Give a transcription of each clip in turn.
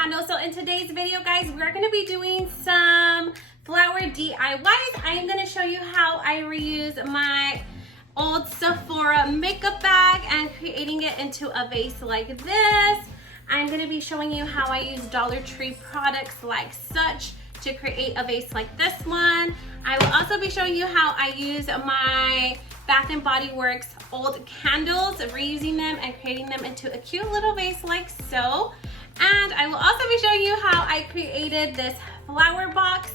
candle. So in today's video, guys, we're going to be doing some flower DIYs. I am going to show you how I reuse my old Sephora makeup bag and creating it into a vase like this. I'm going to be showing you how I use Dollar Tree products like such to create a vase like this one. I will also be showing you how I use my Bath & Body Works old candles, reusing them and creating them into a cute little vase like so. And I will also be showing you how I created this flower box.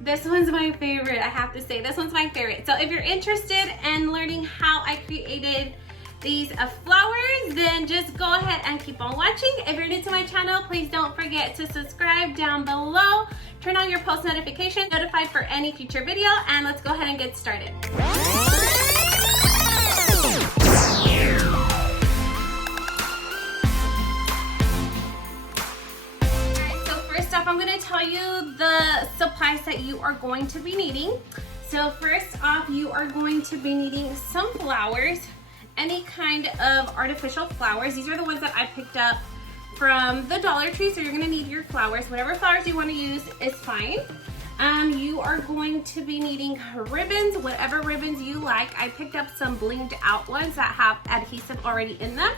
This one's my favorite, I have to say. This one's my favorite. So if you're interested in learning how I created these flowers, then just go ahead and keep on watching. If you're new to my channel, please don't forget to subscribe down below. Turn on your post notifications, notified for any future video, and let's go ahead and get started. I'm going to tell you the supplies that you are going to be needing. So first off, you are going to be needing some flowers, any kind of artificial flowers. These are the ones that I picked up from the Dollar Tree, so you're going to need your flowers. Whatever flowers you want to use is fine. You are going to be needing ribbons, whatever ribbons you like. I picked up some blinged out ones that have adhesive already in them.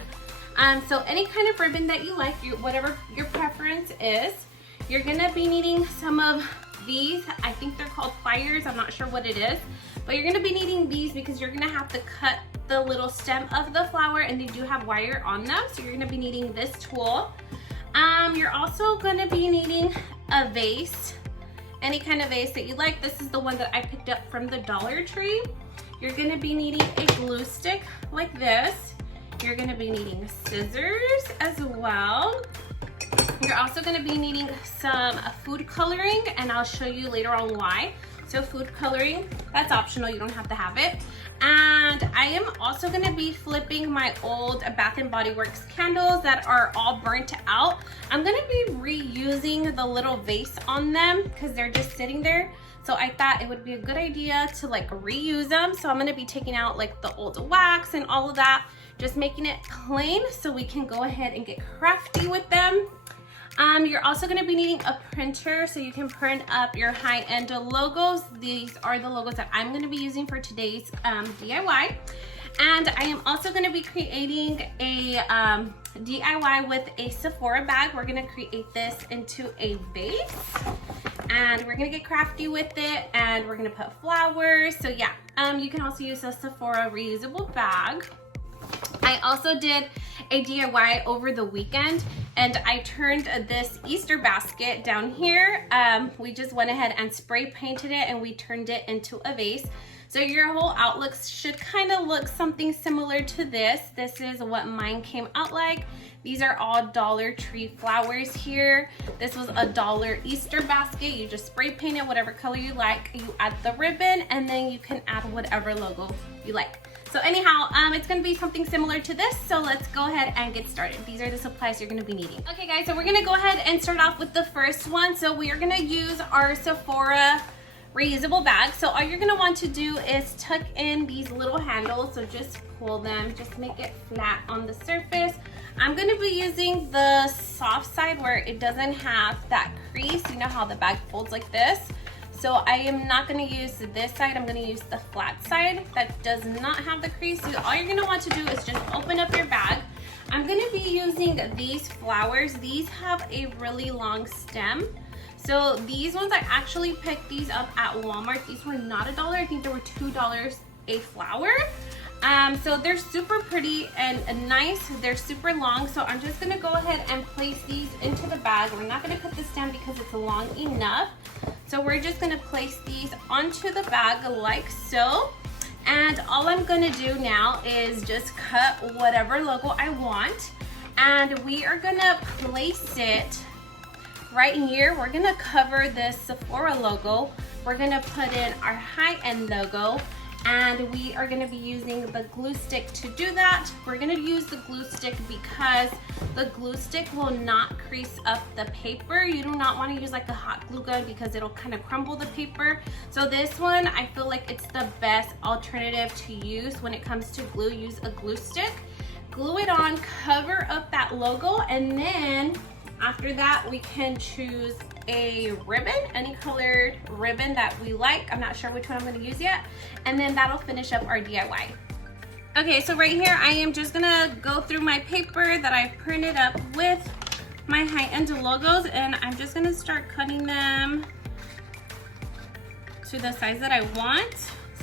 So any kind of ribbon that you like, whatever your preference is. You're gonna be needing some of these. I think they're called pliers. I'm not sure what it is, but you're gonna be needing these because you're gonna have to cut the little stem of the flower, and they do have wire on them. So you're gonna be needing this tool. You're also gonna be needing a vase, any kind of vase that you like. This is the one that I picked up from the Dollar Tree. You're gonna be needing a glue stick like this. You're gonna be needing scissors as well. You're also going to be needing some food coloring, and I'll show you later on why. So food coloring, that's optional, you don't have to have it. And I am also going to be flipping my old Bath & Body Works candles that are all burnt out. I'm going to be reusing the little vase on them because they're just sitting there. So I thought it would be a good idea to like reuse them. So I'm going to be taking out like the old wax and all of that, just making it plain so we can go ahead and get crafty with them. You're also going to be needing a printer so you can print up your high-end logos. These are the logos that I'm going to be using for today's DIY. And I am also going to be creating a DIY with a Sephora bag. We're going to create this into a vase. And we're going to get crafty with it, and we're going to put flowers. So yeah, you can also use a Sephora reusable bag. I also did a DIY over the weekend, and I turned this Easter basket down here. We just went ahead and spray painted it, and we turned it into a vase. So your whole outlook should kind of look something similar to this. This is what mine came out like. These are all Dollar Tree flowers here. This was a $1 Easter basket. You just spray paint it whatever color you like. You add the ribbon, and then you can add whatever logo you like. So anyhow, it's gonna be something similar to this, so let's go ahead and get started. These are the supplies you're gonna be needing. Okay guys, so we're gonna go ahead and start off with the first one. So we are gonna use our Sephora reusable bag. So all you're gonna want to do is tuck in these little handles. So just pull them, just make it flat on the surface. I'm gonna be using the soft side where it doesn't have that crease. You know how the bag folds like this? So I am not going to use this side, I'm going to use the flat side that does not have the crease. So all you're going to want to do is just open up your bag. I'm going to be using these flowers. These have a really long stem. So these ones, I actually picked these up at Walmart. These were not $1, I think they were $2 a flower. So they're super pretty and nice. They're super long. So I'm just going to go ahead and place these into the bag. We're not going to cut the stem because it's long enough. So we're just gonna place these onto the bag like so. And all I'm gonna do now is just cut whatever logo I want. And we are gonna place it right here. We're gonna cover this Sephora logo. We're gonna put in our high-end logo. And we are going to be using the glue stick to do that. We're going to use the glue stick because the glue stick will not crease up the paper. You do not want to use like a hot glue gun because it'll kind of crumble the paper. So this one, I feel like it's the best alternative to use when it comes to glue. Use a glue stick, glue it on, cover up that logo, and then After that, we can choose a ribbon, any colored ribbon that we like. I'm not sure which one I'm gonna use yet. And then that'll finish up our DIY. Okay, so right here, I am just gonna go through my paper that I've printed up with my high-end logos, and I'm just gonna start cutting them to the size that I want.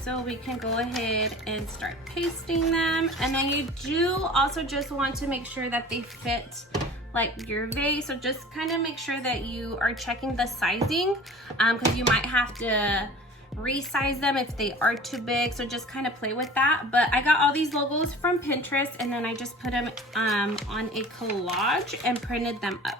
So we can go ahead and start pasting them. And then you do also just want to make sure that they fit like your vase. So just kind of make sure that you are checking the sizing, because you might have to resize them if they are too big. So just kind of play with that. But I got all these logos from Pinterest, and then I just put them on a collage and printed them up.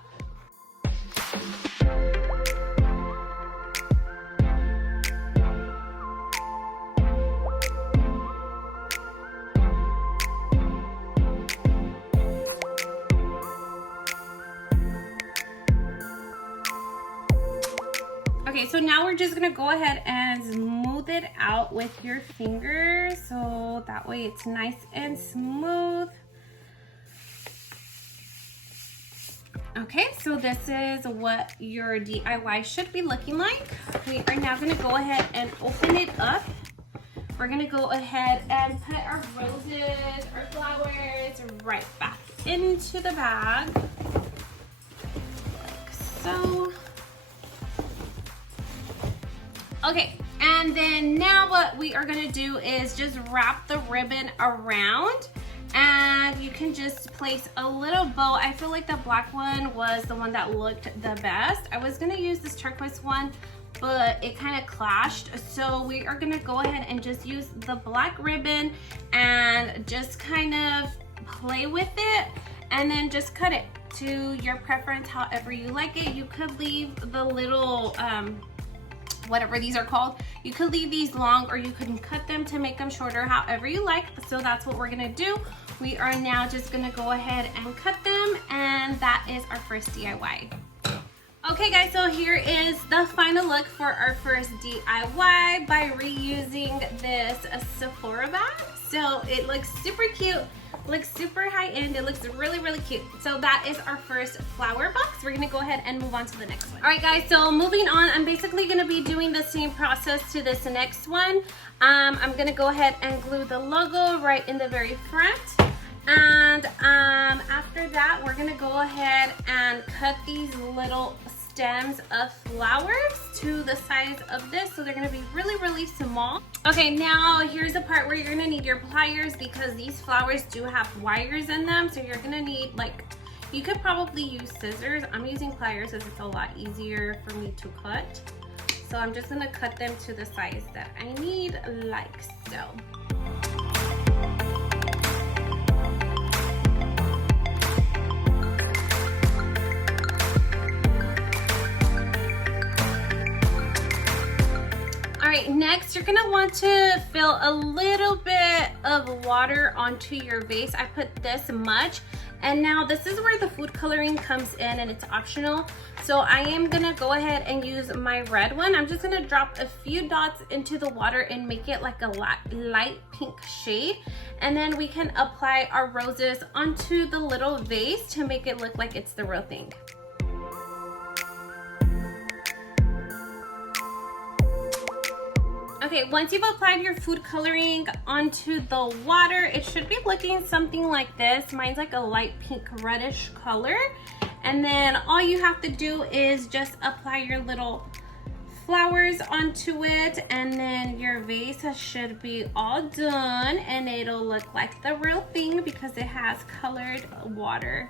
Okay, so now we're just gonna go ahead and smooth it out with your fingers, so that way it's nice and smooth. Okay, so this is what your DIY should be looking like. We are now gonna go ahead and open it up. We're gonna go ahead and put our roses, our flowers right back into the bag, like so. Okay, and then now what we are gonna do is just wrap the ribbon around, and you can just place a little bow. I feel like the black one was the one that looked the best. I was gonna use this turquoise one, but it kind of clashed. So we are gonna go ahead and just use the black ribbon and just kind of play with it, and then just cut it to your preference, however you like it. You could leave the little, whatever these are called, you could leave these long, or you can cut them to make them shorter, however you like. So that's what we're gonna do. We are now just gonna go ahead and cut them, and that is our first DIY. Okay guys, so here is the final look for our first DIY by reusing this Sephora bag. So it looks super cute, looks super high-end, it looks really, really cute. So that is our first flower box. We're gonna go ahead and move on to the next one. All right guys, so moving on, I'm basically gonna be doing the same process to this next one. I'm gonna go ahead and glue the logo right in the very front. And after that, we're gonna go ahead and cut these little stems of flowers to the size of this, so they're going to be really, really small. Okay, now here's the part where you're going to need your pliers, because these flowers do have wires in them, so you're going to need, like, you could probably use scissors. I'm using pliers because it's a lot easier for me to cut. So I'm just going to cut them to the size that I need, like so. Alright, next you're gonna want to fill a little bit of water onto your vase. I put this much, and now this is where the food coloring comes in, and it's optional. So I am gonna go ahead and use my red one. I'm just gonna drop a few dots into the water and make it like a light pink shade, and then we can apply our roses onto the little vase to make it look like it's the real thing. Okay, once you've applied your food coloring onto the water, it should be looking something like this. Mine's like a light pink reddish color. And then all you have to do is just apply your little flowers onto it, and then your vase should be all done, and it'll look like the real thing because it has colored water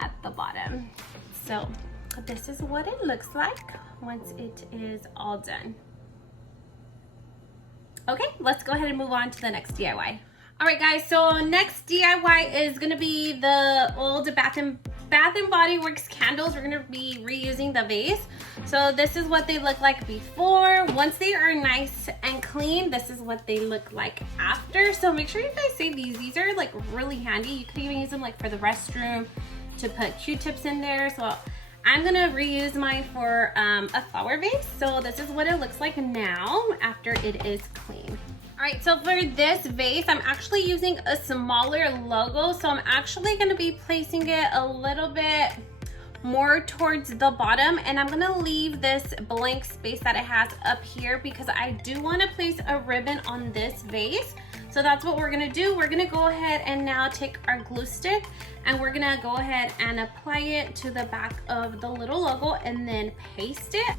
at the bottom. So this is what it looks like once it is all done. Okay, let's go ahead and move on to the next DIY. All right, guys, so next DIY is gonna be the old Bath and Body Works candles. We're gonna be reusing the vase. So this is what they look like before. Once they are nice and clean, this is what they look like after. So make sure you guys save these. These are like really handy. You could even use them like for the restroom, to put Q-tips in there. So I'm gonna reuse mine for a flower vase. So this is what it looks like now after it is clean. All right, so for this vase, I'm actually using a smaller logo. So I'm actually gonna be placing it a little bit more towards the bottom, and I'm gonna leave this blank space that it has up here because I do want to place a ribbon on this vase. So that's what we're gonna do. We're gonna go ahead and now take our glue stick and we're gonna go ahead and apply it to the back of the little logo and then paste it.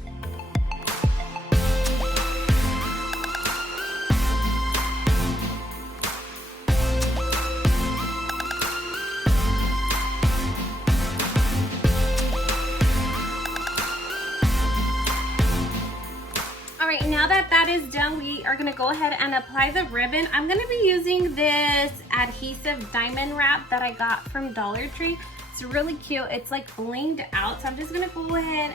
Alright, now that that is done, we are going to go ahead and apply the ribbon. I'm going to be using this adhesive diamond wrap that I got from Dollar Tree. It's really cute. It's like blinged out. So I'm just going to go ahead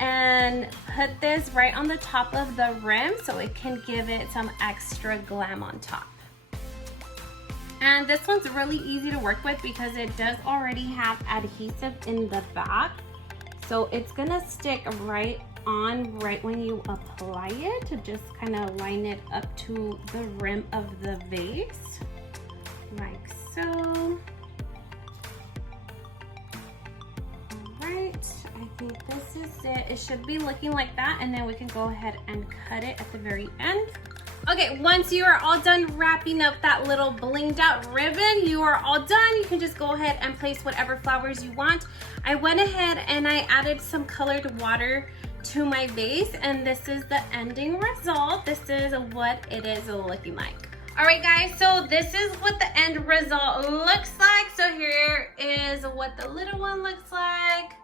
and put this right on the top of the rim so it can give it some extra glam on top. And this one's really easy to work with because it does already have adhesive in the back. So it's going to stick right when you apply it, to just kind of line it up to the rim of the vase, like so. Alright, I think this is it. It should be looking like that, and then we can go ahead and cut it at the very end. Okay, once you are all done wrapping up that little blinged out ribbon, you are all done. You can just go ahead and place whatever flowers you want. I went ahead and I added some colored water to my vase, and this is the ending result. This is what it is looking like. All right guys, so this is what the end result looks like. So here is what the little one looks like,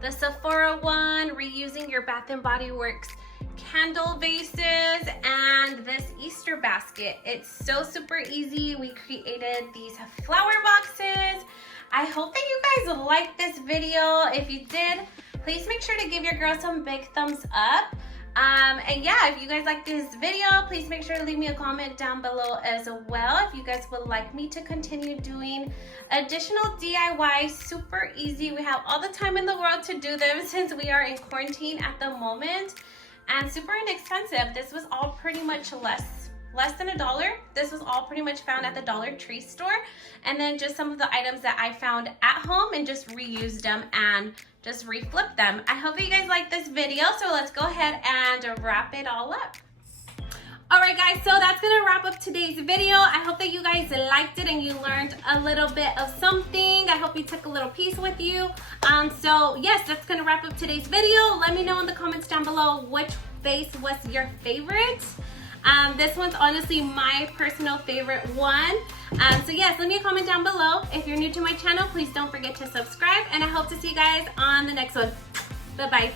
the Sephora one, reusing your Bath & Body Works candle vases, and this Easter basket. It's so super easy. We created these flower boxes. I hope that you guys liked this video. If you did, please make sure to give your girl some big thumbs up. And yeah, if you guys like this video, please make sure to leave me a comment down below as well. If you guys would like me to continue doing additional DIY, super easy. We have all the time in the world to do them since we are in quarantine at the moment, and super inexpensive. This was all pretty much less than $1. This was all pretty much found at the Dollar Tree store, and then just some of the items that I found at home and just reused them and just reflipped them. I hope that you guys like this video, so let's go ahead and wrap it all up. Alright guys, so that's gonna wrap up today's video. I hope that you guys liked it and you learned a little bit of something. I hope you took a little piece with you. So yes, that's gonna wrap up today's video. Let me know in the comments down below which vase was your favorite. This one's honestly my personal favorite one. So yes, leave me a comment down below. If you're new to my channel, please don't forget to subscribe, and I hope to see you guys on the next one. Bye-bye.